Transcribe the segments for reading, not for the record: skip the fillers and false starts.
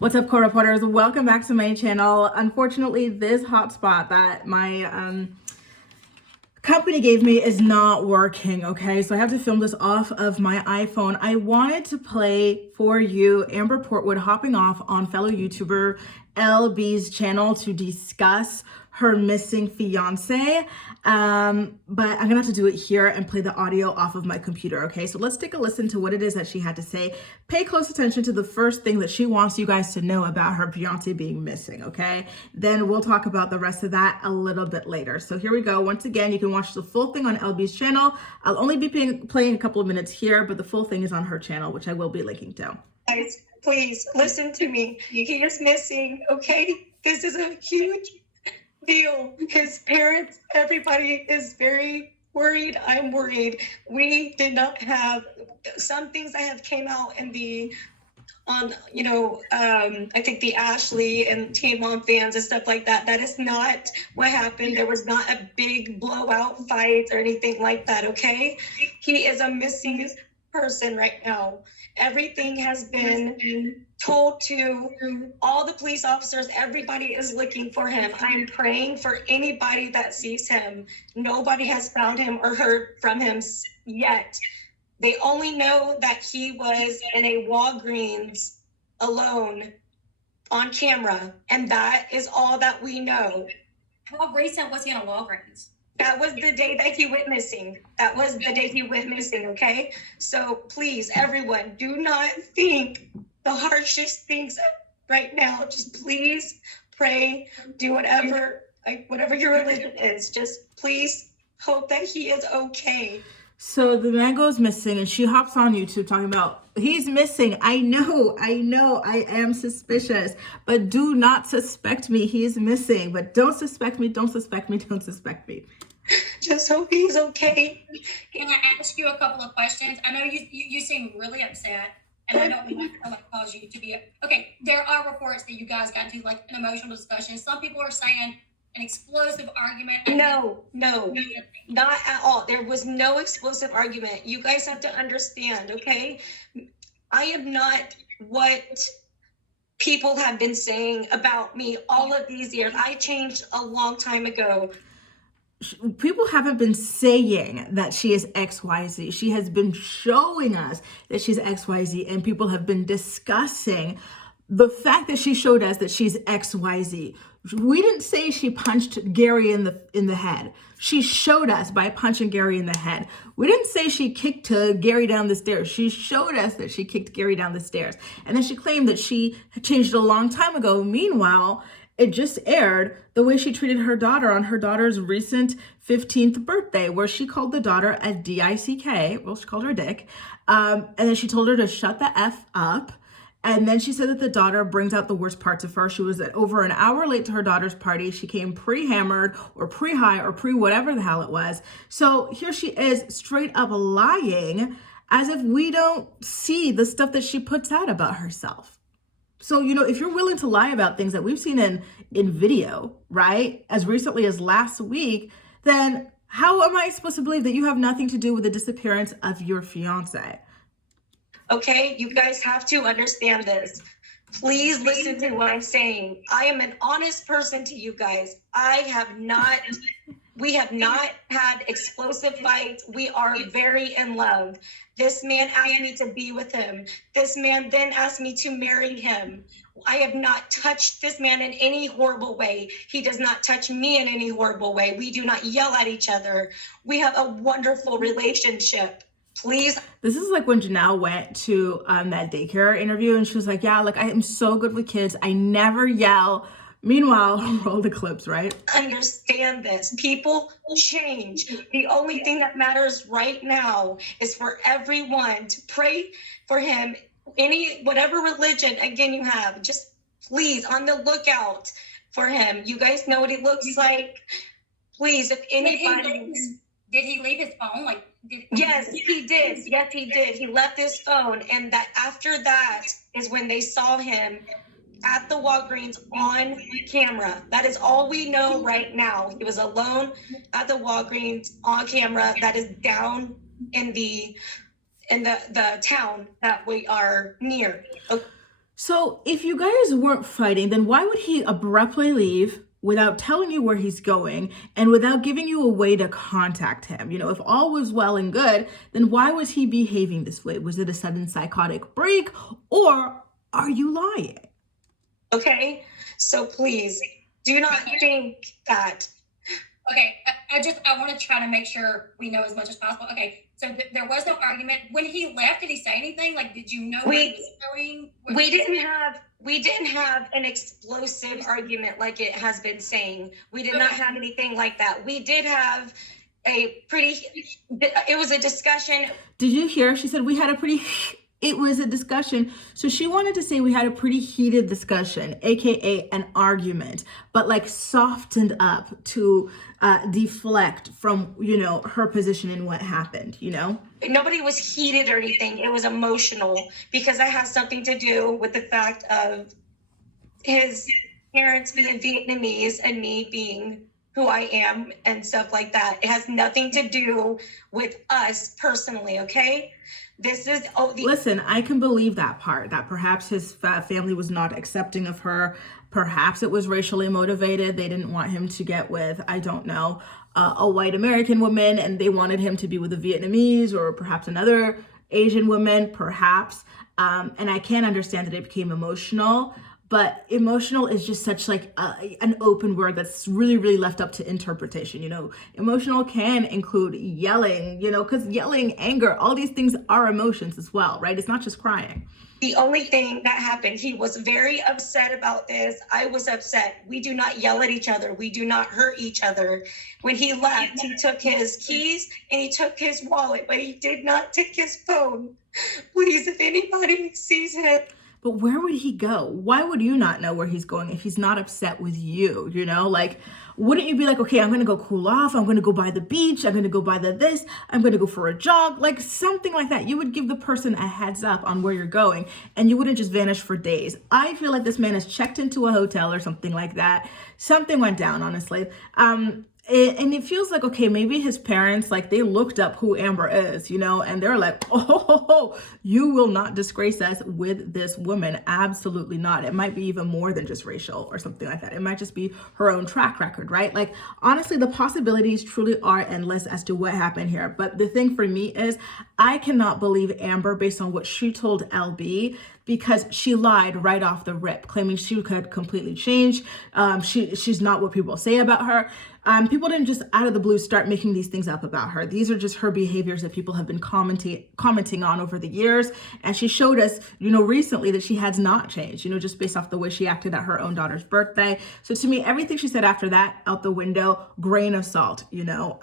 What's up, co-reporters? Welcome back to my channel. Unfortunately, this hotspot that my company gave me is not working, okay? So I have to film this off of my iPhone. I wanted to play for you Amber Portwood hopping off on fellow YouTuber LB's channel to discuss her missing fiance. But I'm gonna have to do it here and play the audio off of my computer, okay? So let's take a listen to what it is that she had to say. Pay close attention to the first thing that she wants you guys to know about her fiance being missing, okay? Then we'll talk about the rest of that a little bit later. So here we go. Once again, you can watch the full thing on LB's channel. I'll only be playing a couple of minutes here, but the full thing is on her channel, which I will be linking to. Guys, please listen to me. He is missing, okay? This is a huge deal. His parents, everybody is very worried. I'm worried. We did not have some things that have came out in I think the Ashley and Teen Mom fans and stuff like that. That is not what happened. There was not a big blowout fight or anything like that, okay? He is a missing person right now. Everything has been told to all the police officers. Everybody is looking for him. I'm praying for anybody that sees him. Nobody has found him or heard from him yet. They only know that he was in a Walgreens alone on camera, and that is all that we know. How recent was he in a Walgreens? That was the day that he went missing. That was the day he went missing, okay? So please, everyone, do not think the harshest things right now. Just please pray, do whatever your religion is. Just please hope that he is okay. So the man goes missing and she hops on YouTube talking about he's missing. I know, I am suspicious, but do not suspect me. He's missing, but don't suspect me, don't suspect me, don't suspect me. Just hope he's okay. Can I ask you a couple of questions? I know you seem really upset, and I don't want to cause you to be okay. There are reports that you guys got into like an emotional discussion. Some people are saying an explosive argument. No, not at all. There was no explosive argument. You guys have to understand, okay? I am not what people have been saying about me all of these years. I changed a long time ago. People haven't been saying that she is XYZ. She has been showing us that she's XYZ, and people have been discussing the fact that she showed us that she's XYZ. We didn't say she punched Gary in the head. She showed us by punching Gary in the head. We didn't say she kicked Gary down the stairs. She showed us that she kicked Gary down the stairs. And then she claimed that she had changed a long time ago. Meanwhile, it just aired the way she treated her daughter on her daughter's recent 15th birthday, where she called the daughter a D-I-C-K. Well, she called her a dick. And then she told her to shut the F up. And then she said that the daughter brings out the worst parts of her. She was over an hour late to her daughter's party. She came pre-hammered or pre-high or pre-whatever the hell it was. So here she is straight up lying as if we don't see the stuff that she puts out about herself. So, if you're willing to lie about things that we've seen in video, right, as recently as last week, then how am I supposed to believe that you have nothing to do with the disappearance of your fiance? Okay, you guys have to understand this. Please listen to what I'm saying. I am an honest person to you guys. We have not had explosive fights. We are very in love. This man asked me to be with him. This man then asked me to marry him. I have not touched this man in any horrible way. He does not touch me in any horrible way. We do not yell at each other. We have a wonderful relationship. Please. This is like when Janelle went to that daycare interview and she was like, yeah, like I am so good with kids. I never yell. Meanwhile, roll the clips, right? Understand this. People change. The only thing that matters right now is for everyone to pray for him. Whatever religion, again, you have, just please on the lookout for him. You guys know what he looks like. Please, if anybody. Did he leave his phone? Yes, he did. Yes, he did. He left his phone, and that after that is when they saw him at the Walgreens on camera. That is all we know right now. He was alone at the Walgreens on camera. That is down in the town that we are near. Okay. So if you guys weren't fighting, then why would he abruptly leave without telling you where he's going and without giving you a way to contact him? You know, if all was well and good, then why was he behaving this way? Was it a sudden psychotic break, or are you lying? Okay, so please do not think that. Okay, I want to try to make sure we know as much as possible. Okay, so there was no argument when he left. Did he say anything? Like, did you know where he was going? We didn't have an explosive argument like it has been saying. We did not have anything like that. We did have it was a discussion. Did you hear? She said we had a pretty, it was a discussion. So she wanted to say we had a pretty heated discussion, AKA an argument, but like softened up to deflect from, you know, her position in what happened, you know? Nobody was heated or anything. It was emotional because that has something to do with the fact of his parents being Vietnamese and me being who I am and stuff like that. It has nothing to do with us personally, okay? This is Listen, I can believe that part, that perhaps his family was not accepting of her. Perhaps it was racially motivated. They didn't want him to get with, I don't know, a white American woman, and they wanted him to be with a Vietnamese or perhaps another Asian woman, perhaps. And I can understand that it became emotional. But emotional is just such like an open word that's really, really left up to interpretation. You know, emotional can include yelling, you know, because yelling, anger, all these things are emotions as well, right? It's not just crying. The only thing that happened, he was very upset about this. I was upset. We do not yell at each other. We do not hurt each other. When he left, he took his keys and he took his wallet, but he did not take his phone. Please, if anybody sees him. But where would he go? Why would you not know where he's going if he's not upset with you? You know, like, wouldn't you be like, okay, I'm going to go cool off. I'm going to go by the beach. I'm going to go by the this. I'm going to go for a jog, like something like that. You would give the person a heads up on where you're going and you wouldn't just vanish for days. I feel like this man has checked into a hotel or something like that. Something went down, honestly. And it feels like, okay, maybe his parents, like they looked up who Amber is, you know, and they're like, oh, you will not disgrace us with this woman. Absolutely not. It might be even more than just racial or something like that. It might just be her own track record, right? Like, honestly, the possibilities truly are endless as to what happened here. But the thing for me is I cannot believe Amber based on what she told LB, because she lied right off the rip, claiming she could completely change. She's not what people say about her. People didn't just out of the blue start making these things up about her. These are just her behaviors that people have been commenting on over the years. And she showed us, you know, recently that she has not changed, you know, just based off the way she acted at her own daughter's birthday. So to me, everything she said after that, out the window, grain of salt, you know.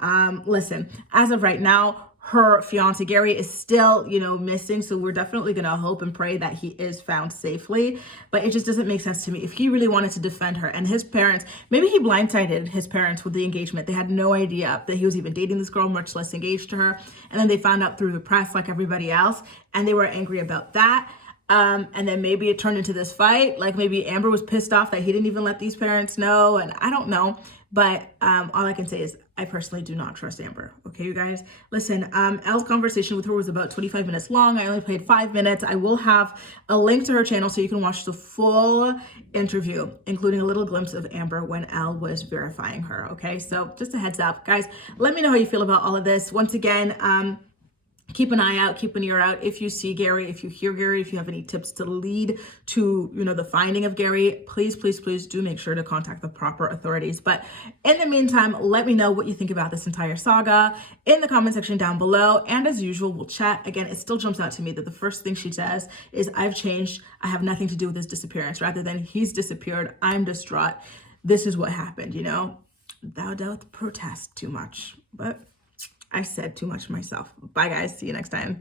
Listen, as of right now, her fiance Gary is still, you know, missing. So we're definitely going to hope and pray that he is found safely. But it just doesn't make sense to me. If he really wanted to defend her and his parents, maybe he blindsided his parents with the engagement. They had no idea that he was even dating this girl, much less engaged to her. And then they found out through the press like everybody else. And they were angry about that. And then maybe it turned into this fight. Like maybe Amber was pissed off that he didn't even let these parents know. And I don't know. But all I can say is I personally do not trust Amber. Okay, you guys? Listen, Elle's conversation with her was about 25 minutes long. I only played 5 minutes. I will have a link to her channel so you can watch the full interview, including a little glimpse of Amber when Elle was verifying her. Okay, so just a heads up. Guys, let me know how you feel about all of this. Once again, keep an eye out, keep an ear out. If you see Gary, if you hear Gary, if you have any tips to lead to, you know, the finding of Gary, please, please, please do make sure to contact the proper authorities. But in the meantime, let me know what you think about this entire saga in the comment section down below. And as usual, we'll chat. Again, it still jumps out to me that the first thing she says is, I've changed. I have nothing to do with his disappearance. Rather than he's disappeared, I'm distraught. This is what happened, you know? Thou doth protest too much. But I said too much myself. Bye, guys. See you next time.